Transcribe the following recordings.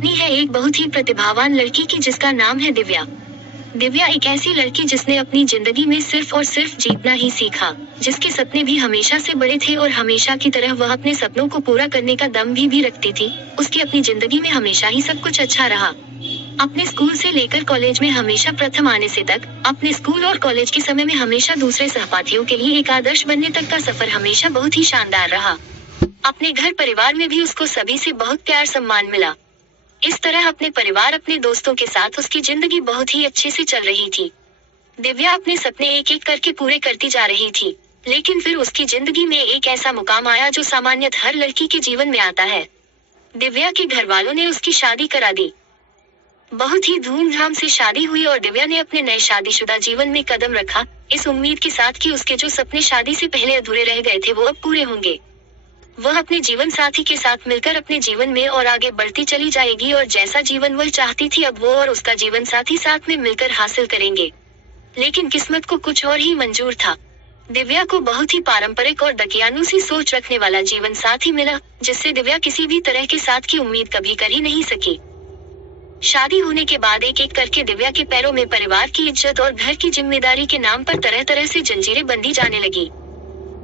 कहानी है एक बहुत ही प्रतिभावान लड़की की जिसका नाम है दिव्या। दिव्या एक ऐसी लड़की जिसने अपनी जिंदगी में सिर्फ और सिर्फ जीतना ही सीखा, जिसके सपने भी हमेशा से बड़े थे और हमेशा की तरह वह अपने सपनों को पूरा करने का दम भी रखती थी। उसकी अपनी जिंदगी में हमेशा ही सब कुछ अच्छा रहा। अपने स्कूल से लेकर कॉलेज में हमेशा प्रथम आने से तक, अपने स्कूल और कॉलेज के समय में हमेशा दूसरे सहपाठियों के लिए एक आदर्श बनने तक का सफर हमेशा बहुत ही शानदार रहा। अपने घर परिवार में भी उसको सभी से बहुत प्यार सम्मान मिला। इस तरह अपने परिवार अपने दोस्तों के साथ उसकी जिंदगी बहुत ही अच्छे से चल रही थी। दिव्या अपने सपने एक एक करके पूरे करती जा रही थी, लेकिन फिर उसकी जिंदगी में एक ऐसा मुकाम आया जो सामान्यतः हर लड़की के जीवन में आता है। दिव्या के घर वालों ने उसकी शादी करा दी। बहुत ही धूमधाम से शादी हुई और दिव्या ने अपने नए शादीशुदा जीवन में कदम रखा, इस उम्मीद के साथ कि उसके जो सपने शादी से पहले अधूरे रह गए थे वो अब पूरे होंगे। वह अपने जीवन साथी के साथ मिलकर अपने जीवन में और आगे बढ़ती चली जाएगी और जैसा जीवन वह चाहती थी अब वो और उसका जीवन साथी साथ में मिलकर हासिल करेंगे। लेकिन किस्मत को कुछ और ही मंजूर था। दिव्या को बहुत ही पारंपरिक और दकियानूसी सोच रखने वाला जीवन साथी मिला, जिससे दिव्या किसी भी तरह के साथ की उम्मीद कभी कर ही नहीं सकी। शादी होने के बाद एक एक करके दिव्या के पैरों में परिवार की इज्जत और घर की जिम्मेदारी के नाम पर तरह तरह से जंजीरें बंधी जाने लगी।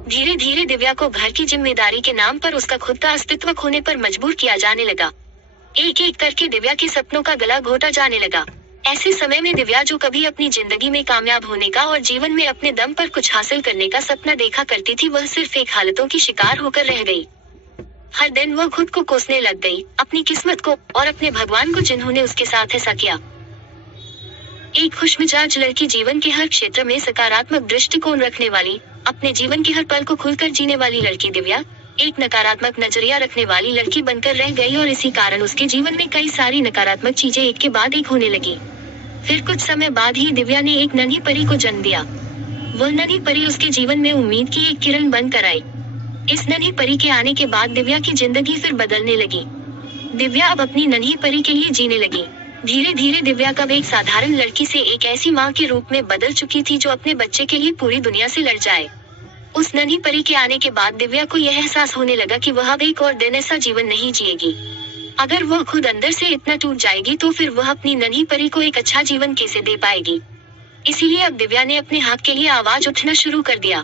धीरे धीरे दिव्या को घर की जिम्मेदारी के नाम पर उसका खुद का अस्तित्व खोने पर मजबूर किया जाने लगा। एक एक करके दिव्या के सपनों का गला घोटा जाने लगा। ऐसे समय में दिव्या जो कभी अपनी जिंदगी में कामयाब होने का और जीवन में अपने दम पर कुछ हासिल करने का सपना देखा करती थी, वह सिर्फ एक हालतों की शिकार होकर रह गई। हर दिन वह खुद को कोसने लग गई, अपनी किस्मत को और अपने भगवान को जिन्होंने उसके साथ ऐसा किया। एक खुशमिजाज लड़की, जीवन के हर क्षेत्र में सकारात्मक दृष्टिकोण रखने वाली, अपने जीवन के हर पल को खुलकर जीने वाली लड़की दिव्या एक नकारात्मक नजरिया रखने वाली लड़की बनकर रह गई और इसी कारण उसके जीवन में कई सारी नकारात्मक चीजें एक के बाद एक होने लगी। फिर कुछ समय बाद ही दिव्या ने एक नन्ही परी को जन्म दिया। वह नन्ही परी उसके जीवन में उम्मीद की एक किरण बनकर आई। इस नन्ही परी के आने के बाद दिव्या की जिंदगी फिर बदलने लगी। दिव्या अब अपनी नन्ही परी के लिए जीने लगी। धीरे धीरे दिव्या कब एक साधारण लड़की से एक ऐसी माँ के रूप में बदल चुकी थी जो अपने बच्चे के लिए पूरी दुनिया से लड़ जाए। उस नन्ही परी के आने के बाद दिव्या को यह एहसास होने लगा कि वह अब एक और दिन ऐसा जीवन नहीं जिएगी। अगर वह खुद अंदर से इतना टूट जाएगी तो फिर वह अपनी नन्ही परी को एक अच्छा जीवन कैसे दे पाएगी। इसीलिए अब दिव्या ने अपने हक के लिए आवाज उठना शुरू कर दिया।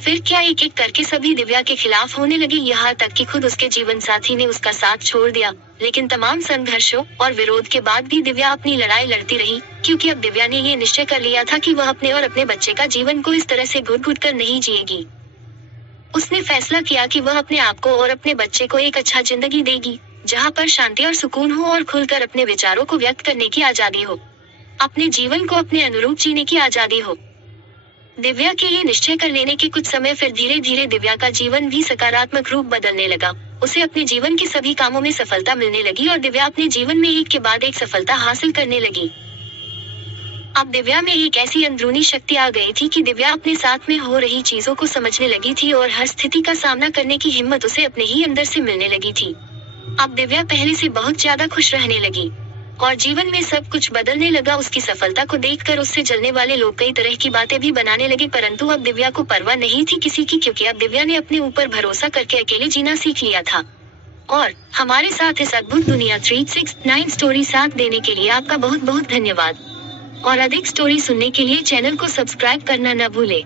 फिर क्या एक एक करके सभी दिव्या के खिलाफ होने लगे, यहाँ तक कि खुद उसके जीवन साथी ने उसका साथ छोड़ दिया। लेकिन तमाम संघर्षों और विरोध के बाद भी दिव्या अपनी लड़ाई लड़ती रही, क्योंकि अब दिव्या ने ये निश्चय कर लिया था कि वह अपने और अपने बच्चे का जीवन को इस तरह से घुट घुट कर नहीं जिएगी। उसने फैसला किया कि वह अपने आप को और अपने बच्चे को एक अच्छा जिंदगी देगी, जहाँ पर शांति और सुकून हो और खुलकर अपने विचारों को व्यक्त करने की आजादी हो, अपने जीवन को अपने अनुरूप जीने की आजादी हो। दिव्या के ये निश्चय कर लेने के कुछ समय फिर धीरे धीरे दिव्या का जीवन भी सकारात्मक रूप बदलने लगा। उसे अपने जीवन के सभी कामों में सफलता मिलने लगी और दिव्या अपने जीवन में एक के बाद एक सफलता हासिल करने लगी। अब दिव्या में एक ऐसी अंदरूनी शक्ति आ गई थी कि दिव्या अपने साथ में हो रही चीजों को समझने लगी थी और हर स्थिति का सामना करने की हिम्मत उसे अपने ही अंदर से मिलने लगी थी। अब दिव्या पहले से बहुत ज्यादा खुश रहने लगी और जीवन में सब कुछ बदलने लगा। उसकी सफलता को देखकर उससे जलने वाले लोग कई तरह की बातें भी बनाने लगे, परंतु अब दिव्या को परवाह नहीं थी किसी की, क्योंकि अब दिव्या ने अपने ऊपर भरोसा करके अकेले जीना सीख लिया था। और हमारे साथ इस अद्भुत दुनिया 369 स्टोरी साथ देने के लिए आपका बहुत बहुत धन्यवाद। और अधिक स्टोरी सुनने के लिए चैनल को सब्सक्राइब करना न भूले।